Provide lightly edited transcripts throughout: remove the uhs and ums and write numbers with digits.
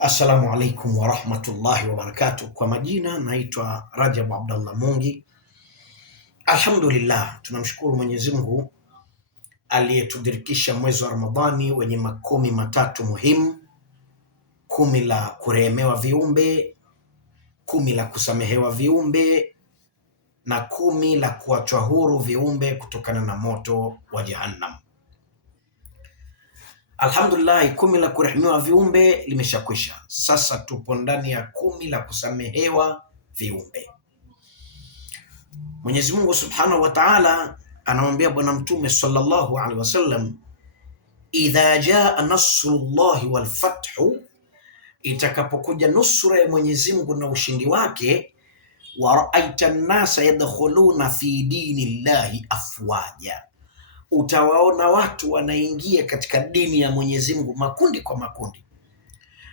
Assalamu alaikum warahmatullahi wabarakatuh. Kwa majina naitwa Rajab Abdallah Mungi. Alhamdulillah, tunamshukuru Mwenyezi Mungu aliyetudirikisha mwezi wa Ramadhani wenye makumi matatu muhimu: 10 la kurehemewa viumbe, 10 la kusamehewa viumbe, na 10 la kuachwa huru viumbe kutokana na moto wa Jahannam. Alhamdulillah, 10 la kurehemiwa viumbe limeshakwisha. Sasa tupo ndani ya 10 la kusamehewa viumbe. Mwenyezi Mungu Subhanahu wa Ta'ala anamwambia Bwana Mtume sallallahu alaihi wasallam, idha jaa nasrullahi wal fathu, itakapokuja nusra ya Mwenyezi Mungu na ushindi wake, wa raaita an-nasa yadkhuluna fi dinillahi afwaja, utawaona watu wanaingia katika dini ya Mwenyezi Mungu makundi kwa makundi.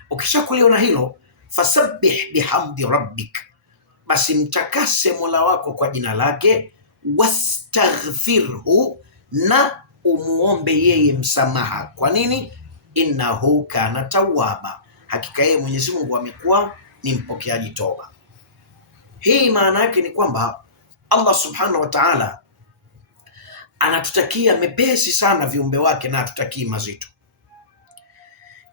Ukishakuliona hilo, fasabbih bihamdi rabbik, basi mtakase Mola wako kwa jina lake, wastaghfirhu, na umuombe yeye msamaha. Kwa nini? Innahu kana tawwaba, hakika yeye Mwenyezi Mungu amekuwa ni mpokeaji toba. Hii maana yake ni kwamba Allah Subhanahu wa Ta'ala anatutakia mepesi sana viumbe wake na atutakii mazito.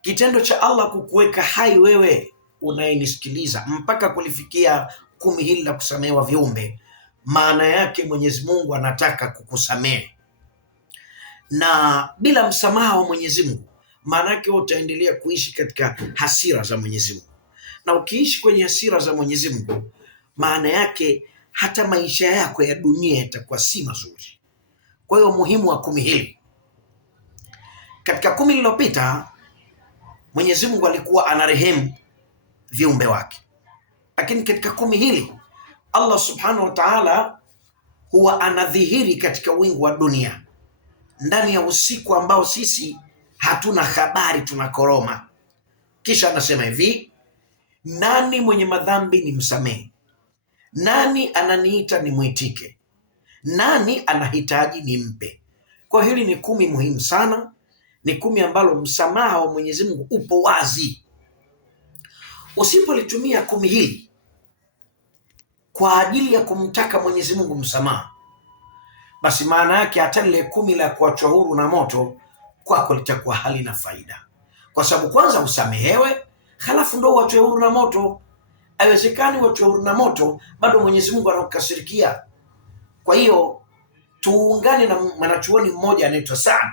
Kitendo cha Allah kukuweka hai wewe unayenisikiliza mpaka kulifikia 10 hili la kusamehewa viumbe, maana yake Mwenyezi Mungu anataka kukusamehe, na bila msamaha wa Mwenyezi Mungu maana yake utaendelea kuishi katika hasira za Mwenyezi Mungu, na ukiishi kwenye hasira za Mwenyezi Mungu maana yake hata maisha yako ya dunia yatakuwa si mazuri. Kwa hiyo muhimu wa 10 hili, katika 10 lililopita Mwenyezi Mungu alikuwa anarehemu viumbe wake, lakini katika 10 hili Allah Subhanahu wa Ta'ala huwa anadhihiri katika wingu wa dunia ndani ya usiku ambao sisi hatuna habari, tunakoroma. Kisha anasema hivi, nani mwenye madhambi ni msamehe, nani ananiita ni mwitike, nani anahitaji nimpe. Kwa hili ni 10 muhimu sana, ni 10 ambalo msamaha wa Mwenyezi Mungu upo wazi. Usipolitumia 10 hili kwa ajili ya kumtaka Mwenyezi Mungu msamaha, basi maana yake hata lile 10 la kuachwa huru na moto kwako litakuwa halina faida, kwa sababu kwanza usamehewe, halafu ndo uachwe huru na moto. Haiwezekani uachwe huru na moto bado Mwenyezi Mungu anakukasirikia. Kwa hiyo tuungane na mwanachuoni mmoja anaitwa Saad,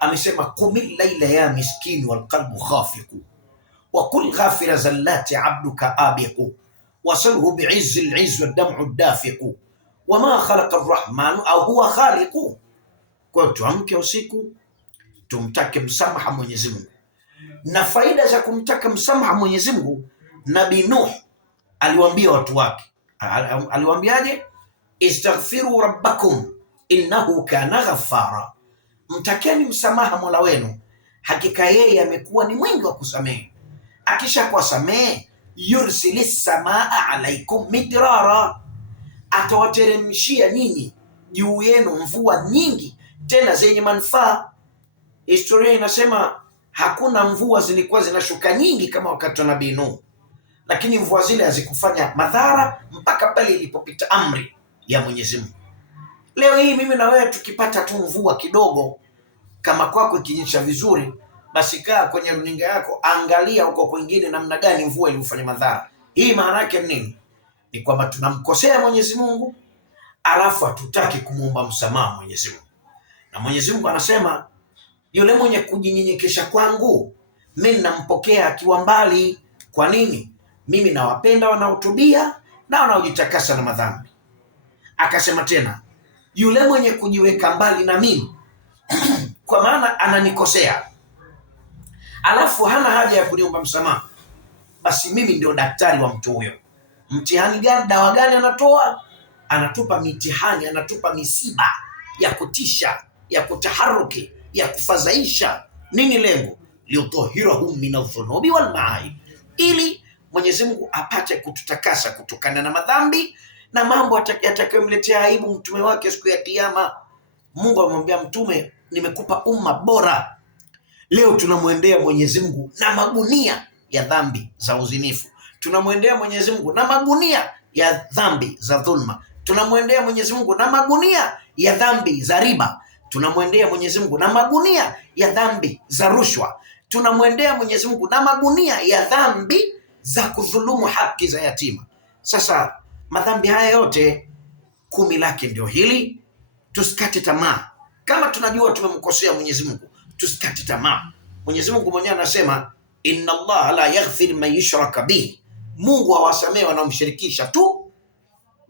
amesema qumil laila ya miskin wal qalbu khafiqu wa kul ghafira zallati abduka abiqu wasalhu bi'izz al-'izz wa dam'u dafiqu wa ma khalaqa ar-rahman au huwa khaliqu. Kwa tuamke usiku tumtake msamaha Mwenyezi Mungu, na faida za kumtaka msamaha Mwenyezi Mungu, Nabii Nuh aliwaambia watu wake, aliwaambiaje? Istaghfiru rabbakum innahu kana ghaffara, mtakeni msamaha Mola wenu, hakika yeye amekuwa ni mwingi wa kusamehe. Akisha kuwasamehe, yursilis samaa alaikum midrara, atawateremshia nyinyi juu yenu mvua nyingi tena zenye manufaa. Historia inasema hakuna mvua zilikuwa zinashuka nyingi kama wakati wa Nabii Nuh, lakini mvua zile hazikufanya madhara mpaka pale ilipopita amri ya Mwenyezi Mungu. Leo hii mimi na wewe tukipata tu mvua kidogo, kama kwako ikinyesha vizuri, basi kaa kwenye runinga yako, angalia huko kwingine namna gani mvua ilifanya madhara. Hii maana yake nini? Ni kwamba tunamkosea Mwenyezi Mungu, alafu hatutaki kumuomba msamaha Mwenyezi Mungu. Na Mwenyezi Mungu anasema yule mwenye kujinyenyekesha kwangu mimi nampokea akiwa mbali. Kwa nini? Mimi nawapenda wanaotubia na wanaojitakasa na madhambi. Akasema tena, yule mwenye kujiweka mbali na mimi kwa maana ananikosea alafu hana haja ya kuniomba msamaha, basi mimi ndio daktari wa mtu huyo. Mtihani gani, dawa gani anatoa? Anatupa mitihani, anatupa misiba ya kutisha, ya kutaharuki, ya kufadhaisha. Nini lengo? Liutahhirahum minadh-dhunubi wal ma'aib, ili Mwenyezi Mungu apate kututakasa kutokana na madhambi na mambo yatakayomletea aibu mtume wake siku ya Kiyama. Mungu amwambia mtume, nimekupa umma bora. Leo tunamwendea Mwenyezi Mungu na magunia ya dhambi za uzinifu. Tunamwendea Mwenyezi Mungu na magunia ya dhambi za dhulma. Tunamwendea Mwenyezi Mungu na magunia ya dhambi za riba. Tunamwendea Mwenyezi Mungu na magunia ya dhambi za rushwa. Tunamwendea Mwenyezi Mungu na magunia ya dhambi za kudhulumu haki za yatima. Sasa madhambi haya yote 10 lake ndio hili. Tusikate tamaa. Kama tunajua tumemkosea Mwenyezi Mungu, tusikate tamaa. Mwenyezi Mungu mwenyewe anasema inna Allah la yaghfir man yushraka bihi, Mungu hawasamehe wanaomshirikisha tu,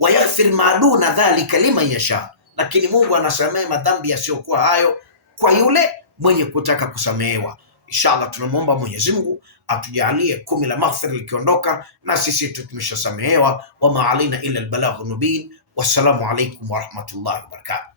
wa yaghfir ma duna dhalika liman yasha, lakini Mungu anasamehe madhambi yasiyokuwa hayo kwa yule mwenye kutaka kusamehewa. Inshallah tunamuomba Mwenyezi Mungu atujalie 10 la maghfira likiondoka na sisi tumeshasamehewa. Wa ma alaina illa albalagh mubin. Wassalamu alaykum wa rahmatullahi wa barakatuh.